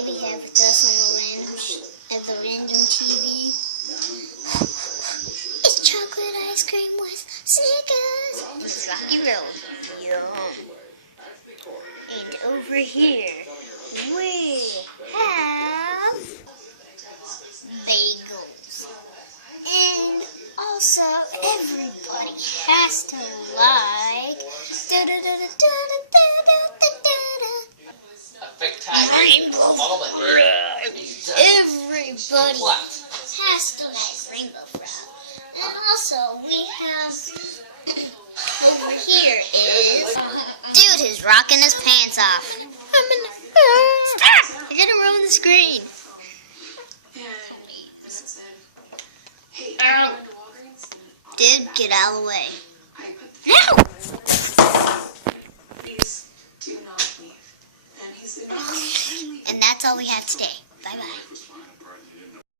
Today we have with us on the random TV. It's chocolate ice cream with Snickers. It's Rocky Road. Yum. And over here we have bagels. And also everybody has to like rainbow. Everybody has to like rainbow frown. And also we have over here is dude who's rocking his pants off. Stop! You're gonna ruin the screen. Dude, get out of the way. No! And that's all we have today. Bye-bye.